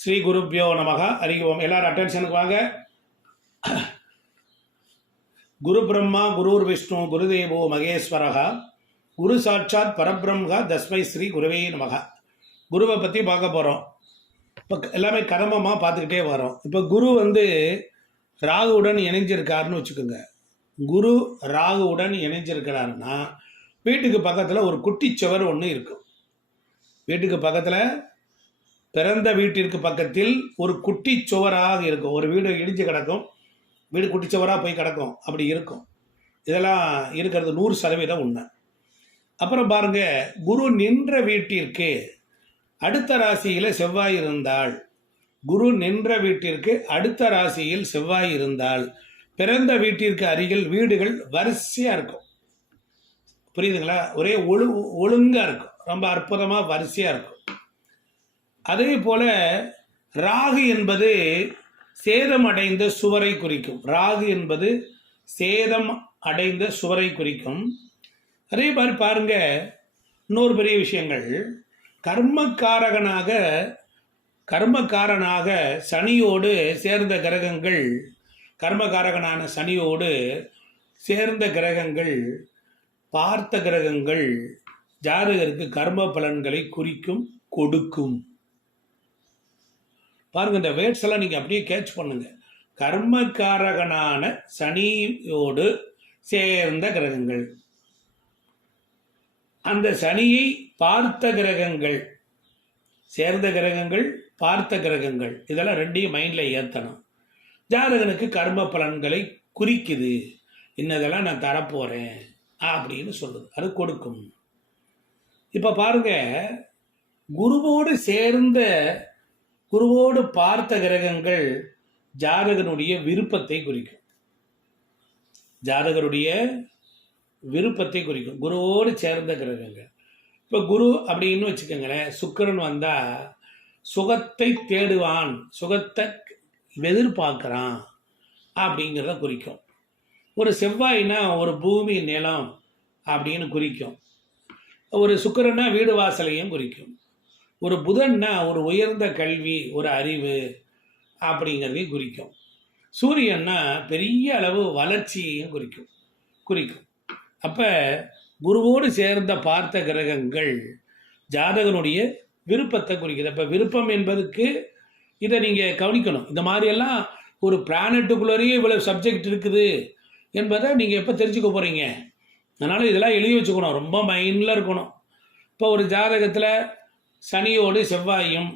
ஸ்ரீ குருப்யோ நமக. ஹரி ஓம். எல்லாரும் அட்டென்ஷனுக்கு வாங்க. குரு பிரம்மா குருர் விஷ்ணு குருதேவோ மகேஸ்வரகா குரு சாட்சாத் பரபிரம்மா தஸ்மை ஸ்ரீ குருவே நமக. குருவை பற்றி பார்க்க போகிறோம். இப்போ எல்லாமே கர்மமாக பார்த்துக்கிட்டே வரோம். இப்போ குரு ராகுவுடன் இணைஞ்சிருக்காருன்னு வச்சுக்கோங்க. குரு ராகுவுடன் இணைஞ்சிருக்கிறாருன்னா வீட்டுக்கு பக்கத்தில் ஒரு குட்டிச்சுவர் ஒன்று இருக்கும். வீட்டுக்கு பக்கத்தில் பிறந்த வீட்டிற்கு பக்கத்தில் ஒரு குட்டி சுவராக இருக்கும். ஒரு வீடு இடிஞ்சு கிடக்கும், வீடு குட்டிச்சுவராக போய் கிடக்கும், அப்படி இருக்கும். இதெல்லாம் இருக்கிறது 100% உண்மை. அப்புறம் பாருங்க, குரு நின்ற வீட்டிற்கு அடுத்த ராசியில் செவ்வாய் இருந்தால், குரு நின்ற வீட்டிற்கு அடுத்த ராசியில் செவ்வாய் இருந்தால் பிறந்த வீட்டிற்கு அருகில் வீடுகள் வரிசையாக இருக்கும். புரியுதுங்களா? ஒரே ஒழுங்காக இருக்கும், ரொம்ப அற்புதமாக வரிசையாக இருக்கும். அதே போல ராகு என்பது சேதம் அடைந்த சுவரை குறிக்கும். ராகு என்பது சேதம் அடைந்த சுவரை குறிக்கும். அதே மாதிரி பாருங்க, இன்னொரு பெரிய விஷயங்கள், கர்மக்காரனாக சனியோடு சேர்ந்த கிரகங்கள், கர்மகாரகனான சனியோடு சேர்ந்த கிரகங்கள், பார்த்த கிரகங்கள் ஜாதகருக்கு கர்ம பலன்களை குறிக்கும், கொடுக்கும். பாருங்க, இந்த வேர்ட்ஸ் எல்லாம் நீங்க அப்படியே கேட்ச் பண்ணுங்க. கர்மகாரகனான சனியோடு சேர்ந்த கிரகங்கள், அந்த சனியை பார்த்த கிரகங்கள், சேர்ந்த கிரகங்கள், பார்த்த கிரகங்கள், இதெல்லாம் ரெண்டையும் மைண்ட்ல ஏற்றணும். ஜாதகனுக்கு கர்ம பலன்களை குறிக்குது, இன்னதெல்லாம் நான் தரப்போறேன் அப்படின்னு சொல்லுது, அது கொடுக்கும். இப்ப பாருங்க, குருவோடு பார்த்த கிரகங்கள் ஜாதகனுடைய விருப்பத்தை குறிக்கும். ஜாதகருடைய விருப்பத்தை குறிக்கும் குருவோடு சேர்ந்த கிரகங்கள். இப்போ குரு அப்படின்னு வச்சுக்கோங்களேன், சுக்கிரன் வந்தா சுகத்தை தேடுவான், சுகத்தை எதிர்பார்க்குறான் அப்படிங்கிறத குறிக்கும். ஒரு செவ்வாய்னா ஒரு பூமி நிலம் அப்படின்னு குறிக்கும். ஒரு சுக்கிரன்னா வீடு வாசலையும் குறிக்கும். ஒரு புதன்னா ஒரு உயர்ந்த கல்வி, ஒரு அறிவு அப்படிங்கிறதையும் குறிக்கும். சூரியன்னா பெரிய அளவு வளர்ச்சியையும் குறிக்கும். அப்போ குருவோடு சேர்ந்த பார்த்த கிரகங்கள் ஜாதகனுடைய விருப்பத்தை குறிக்குது. அப்போ விருப்பம் என்பதுக்கு இதை நீங்கள் கவனிக்கணும். இந்த மாதிரியெல்லாம் ஒரு பிளானட்டுக்குள்ளேயே இவ்வளோ சப்ஜெக்ட் இருக்குது என்பதை நீங்கள் எப்போ தெரிஞ்சுக்க போகிறீங்க. அதனால் இதெல்லாம் எழுதி வச்சுக்கணும், ரொம்ப மைண்டில் இருக்கணும். இப்போ ஒரு ஜாதகத்தில் சனியோடு செவ்வாயும்,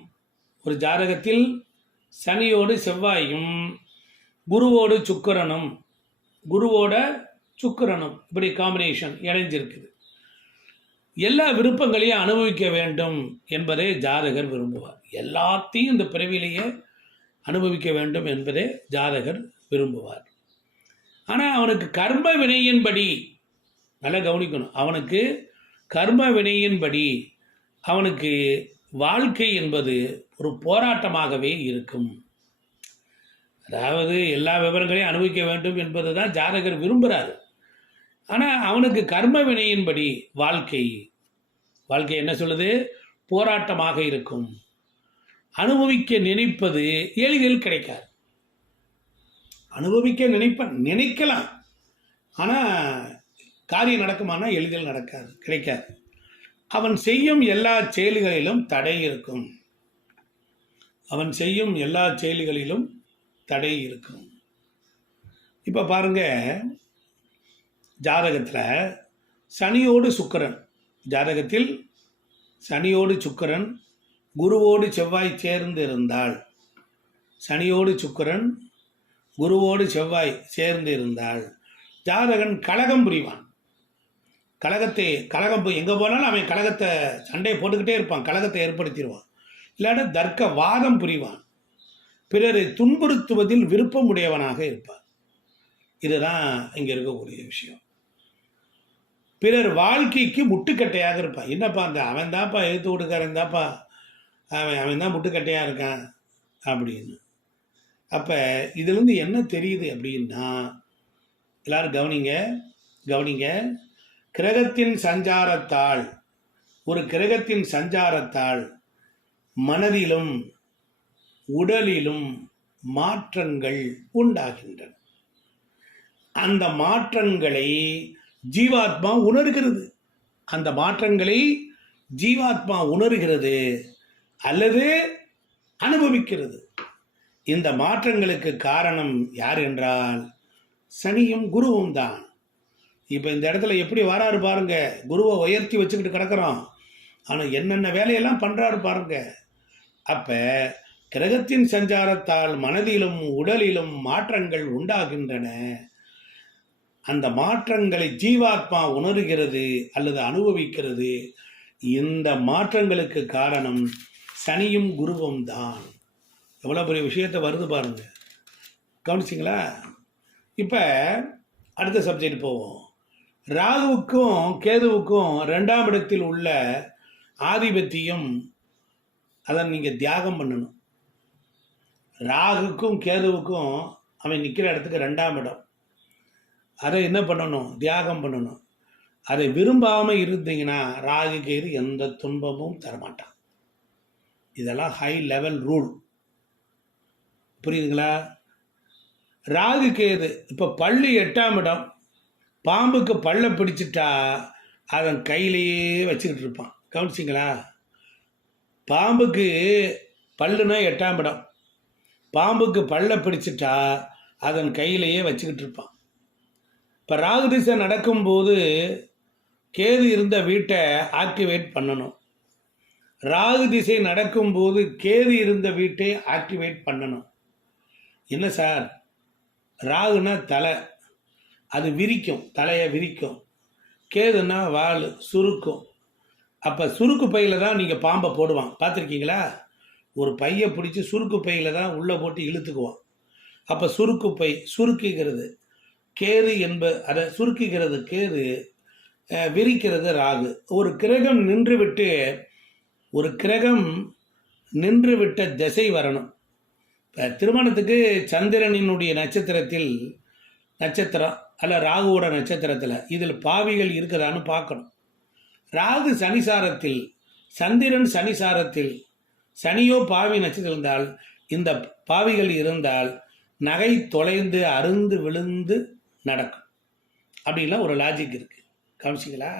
ஒரு ஜாதகத்தில் சனியோடு செவ்வாயும் குருவோடு சுக்கிரனும் இப்படி காம்பினேஷன் இணைஞ்சிருக்குது. எல்லா விருப்பங்களையும் அனுபவிக்க வேண்டும் என்பதே ஜாதகர் விரும்புவார். எல்லாத்தையும் இந்த பிறவிலேயே அனுபவிக்க வேண்டும் என்பதே ஜாதகர் விரும்புவார். ஆனால் அவனுக்கு கர்ம வினையின்படி, நல்லா கவனிக்கணும், அவனுக்கு கர்ம வினையின்படி அவனுக்கு வாழ்க்கை என்பது ஒரு போராட்டமாகவே இருக்கும். அதாவது எல்லா விவரங்களையும் அனுபவிக்க வேண்டும் என்பது தான் ஜாதகர் விரும்புகிறாரு. ஆனால் அவனுக்கு கர்ம வினையின்படி வாழ்க்கை என்ன சொல்லுது? போராட்டமாக இருக்கும். அனுபவிக்க நினைப்பது எளிதில் கிடைக்காது. அனுபவிக்க நினைக்கலாம், ஆனால் காரியம் நடக்குமானா எளிதில் நடக்காது, கிடைக்காது. அவன் செய்யும் எல்லா செயல்களிலும் தடை இருக்கும். இப்போ பாருங்க, ஜாதகத்தில் சனியோடு சுக்கிரன் குருவோடு செவ்வாய் சேர்ந்து இருந்தால், ஜாதகன் கலகம் புரிவான். கலகம் எங்கே போனாலும் அவன் கலகத்தை, சண்டையை போட்டுக்கிட்டே இருப்பான், கலகத்தை ஏற்படுத்திடுவான். இல்லாட்ட தர்க்க வாதம் புரிவான். பிறரை துன்புறுத்துவதில் விருப்பம் உடையவனாக இருப்பான். இதுதான் இங்கே இருக்கக்கூடிய விஷயம். பிறர் வாழ்க்கைக்கு முட்டுக்கட்டையாக இருப்பான். என்னப்பா அந்த அவன் தான்ப்பா எழுத்து கொடுக்காரன் தான்ப்பா, அவன் தான் முட்டுக்கட்டையாக இருக்கான் அப்படின்னு. அப்போ இதுலேருந்து என்ன தெரியுது அப்படின்னா, எல்லாரும் கவனிங்க, கிரகத்தின் சஞ்சாரத்தால் மனதிலும் உடலிலும் மாற்றங்கள் உண்டாகின்றன. அந்த மாற்றங்களை ஜீவாத்மா உணர்கிறது. அந்த மாற்றங்களை ஜீவாத்மா உணர்கிறது அல்லது அனுபவிக்கிறது. இந்த மாற்றங்களுக்கு காரணம் யார் என்றால் சனியும் குருவும் தான். இப்போ இந்த இடத்துல எப்படி வராரு பாருங்க. குருவை உயர்த்தி வச்சுக்கிட்டு கிடக்கிறோம், ஆனால் என்னென்ன வேலையெல்லாம் பண்ணுறாரு பாருங்க. அப்போ கிரகத்தின் சஞ்சாரத்தால் மனதிலும் உடலிலும் மாற்றங்கள் உண்டாகின்றன. அந்த மாற்றங்களை ஜீவாத்மா உணர்கிறது அல்லது அனுபவிக்கிறது. இந்த மாற்றங்களுக்கு காரணம் சனியும் குருவும் தான். எவ்வளோ பெரிய விஷயத்தை வருது பாருங்க. கவனிச்சிங்களா? இப்போ அடுத்த சப்ஜெக்ட் போவோம். ராகுவுக்கும் கேதுவுக்கும் 2ஆம் இடத்தில் உள்ள ஆதிபத்தியம், அதை நீங்கள் தியாகம் பண்ணணும். ராகுக்கும் கேதுவுக்கும் அவன் நிற்கிற இடத்துக்கு 2ஆம் இடம், அதை என்ன பண்ணணும்? தியாகம் பண்ணணும். அதை விரும்பாமல் இருந்தீங்கன்னா ராகு கேது எந்த துன்பமும் தரமாட்டான். இதெல்லாம் ஹை லெவல் ரூல். புரியுதுங்களா? ராகு கேது இப்போ பள்ளி 8ஆம் இடம், பாம்புக்கு பல்லை பிடிச்சிட்டா அதன் கையிலேயே வச்சுக்கிட்டு இருப்பான். கவனிச்சிங்களா? பாம்புக்கு பல்லுனா 8ஆம் இடம், பாம்புக்கு பல்லை பிடிச்சிட்டா அதன் கையிலேயே வச்சுக்கிட்டு இருப்பான். இப்போ ராகு திசை நடக்கும்போது கேது இருந்த வீட்டை ஆக்டிவேட் பண்ணணும். ராகு திசை நடக்கும்போது கேது இருந்த வீட்டை ஆக்டிவேட் பண்ணணும். என்ன சார், ராகுனா தலை, அது விரிக்கும், தலையை விரிக்கும். கேதுன்னா வால், சுருக்கும். அப்போ சுருக்கு பையில் தான் நீங்கள் பாம்பை போடுவான். பார்த்துருக்கீங்களா? ஒரு பையை பிடிச்சி சுருக்கு பையில் தான் உள்ளே போட்டு இழுத்துக்குவான். அப்போ சுருக்கு பை சுருக்குகிறது கேது அதை சுருக்குகிறது கேது, விரிக்கிறது ராகு. ஒரு கிரகம் நின்றுவிட்ட திசை வரணும். இப்போ திருமணத்துக்கு சந்திரனினுடைய நட்சத்திரம் அல்ல ராகுவோட நட்சத்திரத்தில் இதில் பாவிகள் இருக்குதான்னு பார்க்கணும். ராகு சனிசாரத்தில், சந்திரன் சனிசாரத்தில், சனியோ பாவி நட்சத்திரம் இருந்தால், இந்த பாவிகள் இருந்தால் நகை தொலைந்து அருந்து விழுந்து நடக்கும். அப்படின்லாம் ஒரு லாஜிக் இருக்குது. கவனிச்சிங்களா?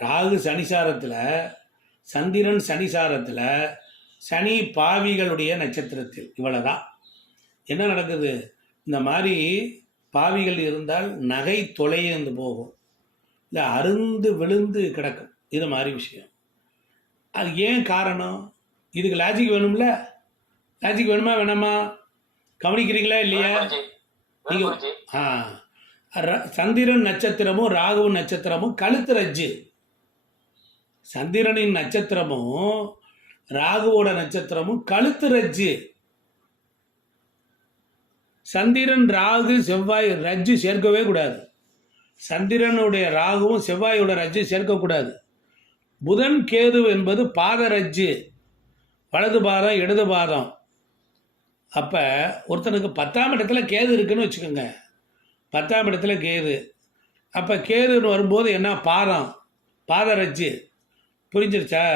ராகு சனிசாரத்தில், சந்திரன் சனிசாரத்தில், சனி பாவிகளுடைய நட்சத்திரத்தில். இவ்வளோதான். என்ன நடக்குது? இந்த மாதிரி பாவிகள் இருந்தால் நகை தொலைந்து போகும், இல்லை அருந்து விழுந்து கிடக்கும். இது மாதிரி விஷயம். அது ஏன் காரணம்? இதுக்கு லாஜிக் வேணும்ல? லாஜிக் வேணுமா வேணாமா? கவனிக்கிறீங்களா இல்லையா? நீங்கள் சந்திரன் நட்சத்திரமும் ராகுவின் நட்சத்திரமும் கழுத்து ரஜ்ஜு. சந்திரனின் நட்சத்திரமும் ராகுவோட நட்சத்திரமும் கழுத்து ரஜ்ஜு. சந்திரன் ராகு செவ்வாய் ரஜ்ஜு சேர்க்கவே கூடாது. சந்திரனுடைய ராகுவும் செவ்வாயோட ரஜ்ஜு சேர்க்கக்கூடாது. புதன் கேது என்பது பாத ரஜ்ஜு, வலது பாதம் இடது பாதம். அப்போ ஒருத்தனுக்கு 10ஆம் இடத்துல கேது இருக்குன்னு வச்சுக்கோங்க. 10ஆம் இடத்துல கேது. அப்போ கேதுன்னு வரும்போது என்ன? பாத ரஜ்ஜு. புரிஞ்சிருச்சா?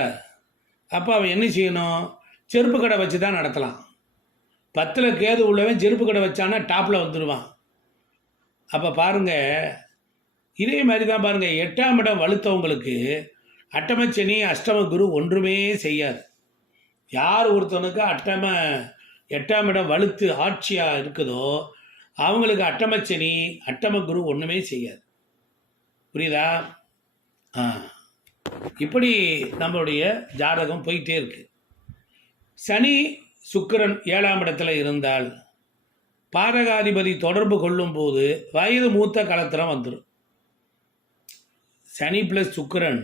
அப்போ அவன் என்ன செய்யணும்? செருப்பு கடை வச்சு தான் நடத்தலாம். 10ல் கேது உள்ளவன் செருப்பு கடை வச்சானா டாப்பில் வந்துடுவான். அப்போ பாருங்கள், இதே மாதிரி தான் பாருங்கள். 8ஆம் இடம் வலுத்தவங்களுக்கு அட்டமச்சனி அஷ்டம குரு ஒன்றுமே செய்யாது. யார் ஒருத்தனுக்கு 8ஆம் இடம் வலுத்து ஆட்சியாக இருக்குதோ அவங்களுக்கு அட்டமச்சனி அட்டம குரு ஒன்றுமே செய்யாது. புரியுதா? இப்படி நம்மளுடைய ஜாதகம் போயிட்டே இருக்கு. சனி சுக்கிரன் 7ஆம் இடத்துல இருந்தால் பாதகாதிபதி தொடர்பு கொள்ளும்போது வயது மூத்த கலத்திரம் வந்துடும். சனி ப்ளஸ் சுக்கிரன்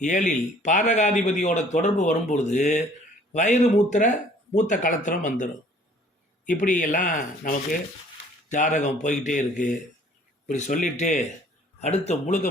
7ல் பாதகாதிபதியோட தொடர்பு வரும்பொழுது வயது மூத்த கலத்திரம் வந்துடும். இப்படி எல்லாம் நமக்கு ஜாதகம் போய்கிட்டே இருக்குது. இப்படி சொல்லிவிட்டு அடுத்து முழுக்க